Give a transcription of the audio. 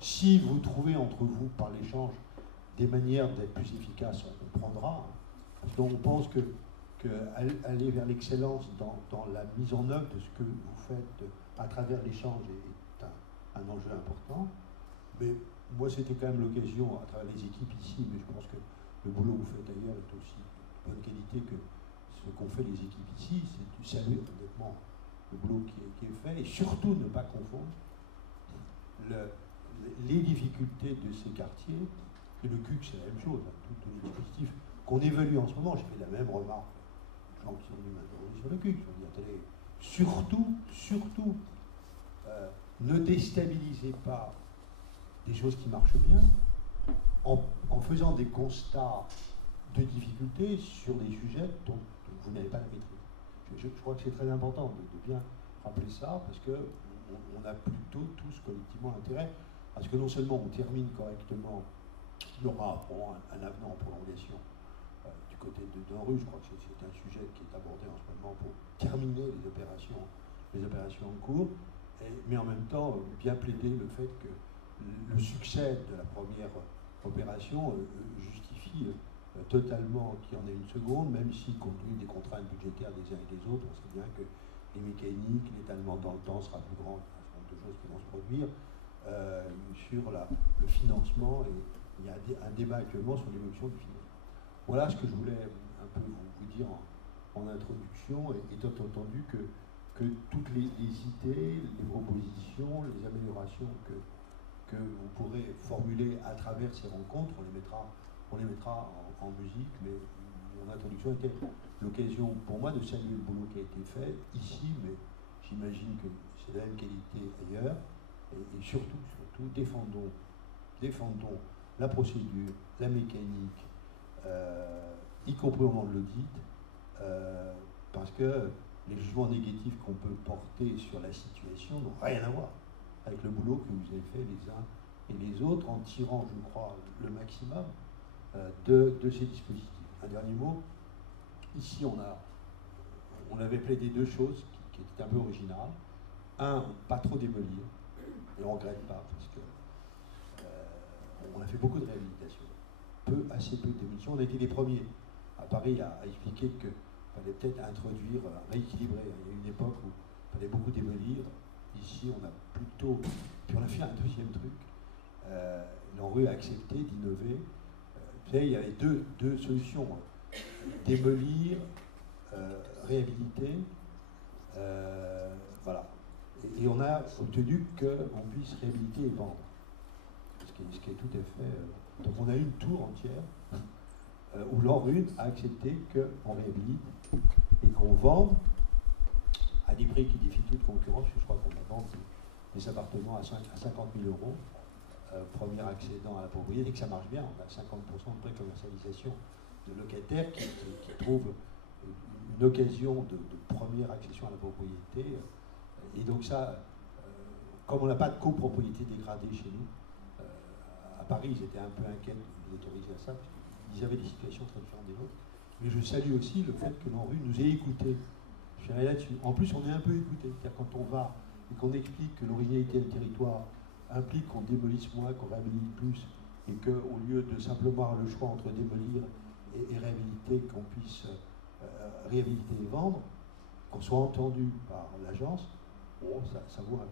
Si vous trouvez entre vous, par l'échange, des manières d'être plus efficaces, on prendra. Parce qu'on pense que aller vers l'excellence dans la mise en œuvre de ce que vous faites à travers l'échange est un enjeu important. Mais moi, c'était quand même l'occasion, à travers les équipes ici, mais je pense que le boulot que vous faites ailleurs est aussi de bonne qualité que ce qu'ont fait les équipes ici, c'est de saluer honnêtement le boulot qui est fait, et surtout ne pas confondre les difficultés de ces quartiers, et le CUC c'est la même chose, hein, tous les dispositifs qu'on évalue en ce moment. J'ai fait la même remarque aux gens qui sont venus m'interroger sur le CUC. Je me dis, attendez, surtout, ne déstabilisez pas des choses qui marchent bien en faisant des constats de difficultés sur des sujets dont vous n'avez pas la maîtrise. Je crois que c'est très important de bien rappeler ça, parce qu'on a plutôt tous collectivement intérêt à ce que non seulement on termine correctement, il y aura un avenant en prolongation du côté d'un rue, je crois que c'est un sujet qui est abordé en ce moment pour terminer les opérations en cours, mais en même temps bien plaider le fait que le succès de la première opération justifie totalement qu'il y en ait une seconde, même si, compte tenu des contraintes budgétaires des uns et des autres, on sait bien que les mécaniques, l'étalement dans le temps sera plus grand, un certain nombre de choses qui vont se produire, sur le financement, et il y a un débat actuellement sur l'évolution du financement. Voilà ce que je voulais un peu vous dire en introduction, et étant entendu que toutes les idées, les propositions, les améliorations que vous pourrez formuler à travers ces rencontres, on les mettra en musique, mais mon introduction était l'occasion pour moi de saluer le boulot qui a été fait ici, mais j'imagine que c'est de la même qualité ailleurs, et surtout, défendons la procédure, la mécanique, y compris au moment de l'audit, parce que les jugements négatifs qu'on peut porter sur la situation n'ont rien à voir avec le boulot que vous avez fait les uns et les autres, en tirant, je crois, le maximum de ces dispositifs. Un dernier mot, ici on avait plaidé deux choses qui étaient un peu originales. Un, pas trop démolir, et on ne regrette pas, parce que on a fait beaucoup de réhabilitation, assez peu de démolition. On a été les premiers à Paris à expliquer qu'il fallait peut-être introduire, rééquilibrer. Il y a eu une époque où il fallait beaucoup démolir. Ici, on a plutôt... Puis on a fait un deuxième truc. L'ANRU a accepté d'innover. Vous savez, il y avait deux solutions. Démolir, réhabiliter. Voilà. Et on a obtenu qu'on puisse réhabiliter et vendre. Ce qui est tout à fait... donc on a eu une tour entière où l'ANRU a accepté qu'on réhabilite et qu'on vende à des prix qui défient toute concurrence. Je crois qu'on va vendre des appartements à 50 000 euros, premier accédant à la propriété, et que ça marche bien. On a 50% de pré-commercialisation de locataires qui trouvent une occasion de première accession à la propriété. Et donc ça, comme on n'a pas de copropriété dégradée chez nous, à Paris, ils étaient un peu inquiets de nous autoriser à ça, parce qu'ils avaient des situations très différentes des nôtres. Mais je salue aussi le fait que l'ANRU nous ait écoutés. Je dirais là-dessus. En plus, on est un peu écoutés. C'est-à-dire quand on va et qu'on explique que l'originalité du territoire implique qu'on démolisse moins, qu'on réhabilite plus, et qu'au lieu de simplement avoir le choix entre démolir et réhabiliter, qu'on puisse réhabiliter et vendre, qu'on soit entendu par l'agence, bon, ça vaut un